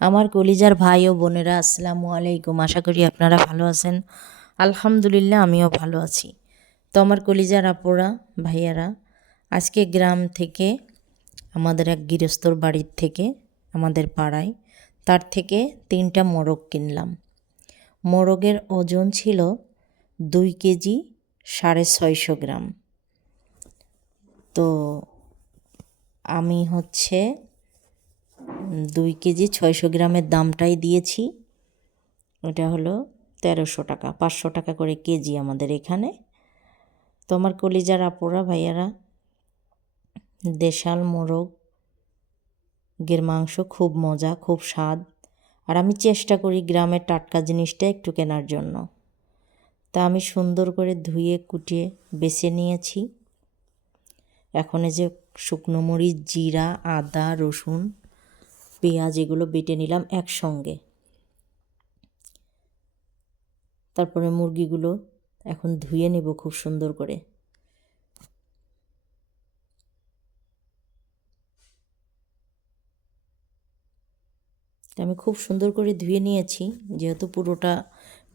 আমার কলিজার ভাই ও বোনেরা, আসসালামু আলাইকুম। আশা করি আপনারা ভালো আছেন। আলহামদুলিল্লাহ, আমিও ভালো আছি। তো আমার কলিজার আপুরা, ভাইয়ারা, আজকে গ্রাম থেকে, আমাদের এক গৃহস্থর বাড়ির থেকে, আমাদের পাড়ায়, তার থেকে তিনটা মোরগ কিনলাম। মোরগের ওজন ছিল দুই কেজি সাড়ে ছয়শো গ্রাম। তো আমি হচ্ছে দুই কেজি ছয়শো গ্রামের দামটাই দিয়েছি। ওটা হলো তেরোশো টাকা, পাঁচশো টাকা করে কেজি আমাদের এখানে। তো আমার কলিজার আপুরা, ভাইয়ারা, দেশাল, মোরগ, গের মাংস খুব মজা, খুব স্বাদ। আর আমি চেষ্টা করি গ্রামের টাটকা জিনিসটা একটু কেনার জন্য। তা আমি সুন্দর করে ধুয়ে, কুটিয়ে বেছে নিয়েছি। এখন এই যে শুকনো মরিচ, জিরা, আদা, রসুন পেঁয়াজ এগুলো বেটে নিলাম একসঙ্গে। তারপরে মুরগিগুলো এখন ধুয়ে নেব খুব সুন্দর করে। আমি খুব সুন্দর করে ধুয়ে নিয়েছি, যেহেতু পুরোটা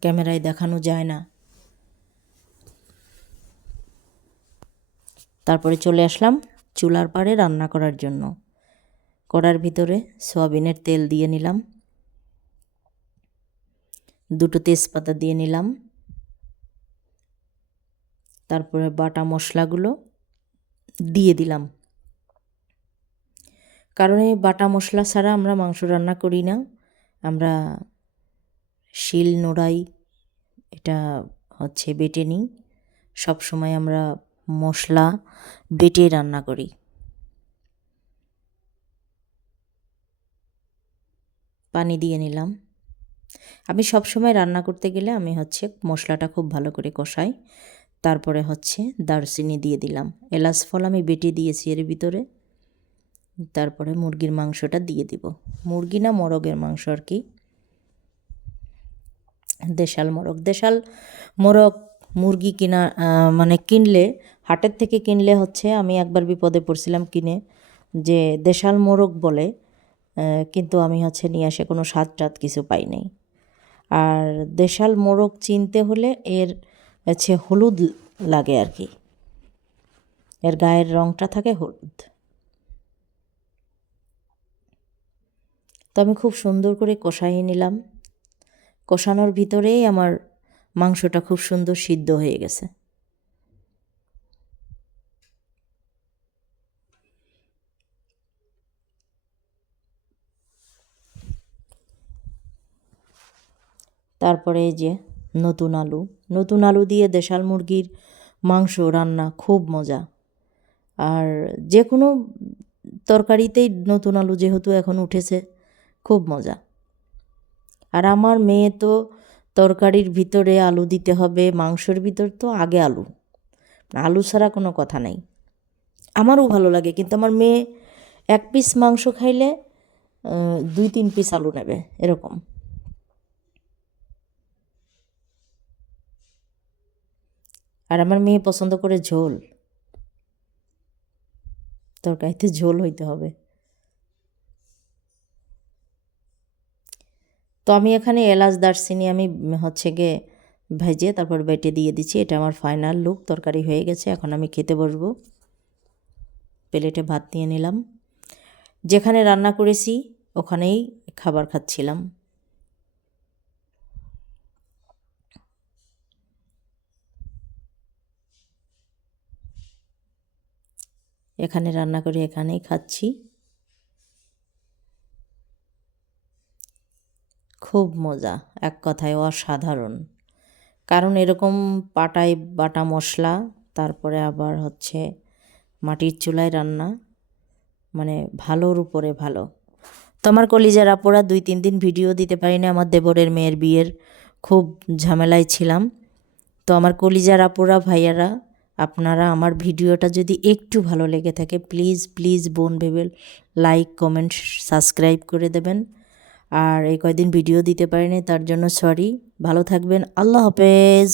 ক্যামেরায় দেখানো যায় না। তারপরে চলে আসলাম চুলার পাড়ে রান্না করার জন্য। কড়ার ভিতরে সয়াবিনের তেল দিয়ে নিলাম। দুটো তেজপাতা দিয়ে নিলাম। তারপরে বাটা মশলাগুলো দিয়ে দিলাম। কারণ এই বাটা মশলা ছাড়া আমরা মাংস রান্না করি না। আমরা শিল, নোড়াই এটা হচ্ছে বেটে নিই। সবসময় আমরা মশলা বেটে রান্না করি। পানি দিয়ে নিলাম। আমি সব সময় রান্না করতে গেলে আমি হচ্ছে মশলাটা খুব ভালো করে কষাই। তারপরে হচ্ছে দারচিনি দিয়ে দিলাম। এলাচ ফল আমি বেটে দিয়েছি এর ভিতরে। তারপরে মুরগির মাংসটা দিয়ে দিব। মুরগি না মোরগের মাংস আর কি। দেশাল মোরগ। দেশাল মোরগ মুরগি কিনা মানে কিনলে, হাটের থেকে কিনলে হচ্ছে আমি একবার বিপদে পড়ছিলাম কিনে, যে দেশাল মোরগ বলে কিন্তু আমি হচ্ছে নিয়ে আসে কোনো স্বাদ টাদ কিছু পাই নাই। আর দেশাল মোরগ চিনতে হলে এর হচ্ছে হলুদ লাগে আর কি। এর গায়ের রঙটা থাকে হলুদ। তো আমি খুব সুন্দর করে কষাইয়ে নিলাম। কষানোর ভিতরেই আমার মাংসটা খুব সুন্দর সিদ্ধ হয়ে গেছে। তারপরে এই যে নতুন আলু। নতুন আলু দিয়ে দেশাল মুরগির মাংস রান্না খুব মজা। আর যে কোনো তরকারিতেই নতুন আলু যেহেতু এখন উঠেছে, খুব মজা। আর আমার মেয়ে তো তরকারির ভিতরে আলু দিতে হবে, মাংসর ভিতর তো আগে আলু। আলু ছাড়া কোনো কথা নাই। আমারও ভালো লাগে, কিন্তু আমার মেয়ে এক পিস মাংস খাইলে দুই, তিন পিস আলু নেবে, এরকম। আর আমার মেয়ে পছন্দ করে ঝোল। তরকারিতে ঝোল হইতে হবে। তো আমি এখানে এলাচ, দারচিনি আমি হচ্ছে গিয়ে ভেজে তারপর বেটে দিয়ে দিচ্ছি। এটা আমার ফাইনাল লুক তরকারি হয়ে গেছে, এখন আমি খেতে বসবো। প্লেটে ভাত নিয়ে নিলাম। যেখানে রান্না করেছি, ওখানেই খাবার খাচ্ছিলাম। এখানে রান্না করে এখানেই খাচ্ছি। খুব মজা, এক কথায় অসাধারণ। কারণ এরকম পাটায় বাটা মশলা, তারপরে আবার হচ্ছে মাটির চুলায় রান্না মানে ভালোর উপরে ভালো। তো আমার কলিজার আপুরা দুই তিন দিন ভিডিও দিতে পারিনি, আমার দেবরের মেয়ের বিয়ের খুব ঝামেলায় ছিলাম। তো আমার কলিজার আপুরা, ভাইয়ারা আপনারা আমার ভিডিওটা যদি একটু ভালো লেগে থাকে প্লিজ প্লিজ বোন ভেবে লাইক কমেন্ট সাবস্ক্রাইব করে দেবেন। আর এই কয়দিন ভিডিও দিতে পারিনি, তার জন্য সরি ভালো থাকবেন, আল্লাহ হাফেজ।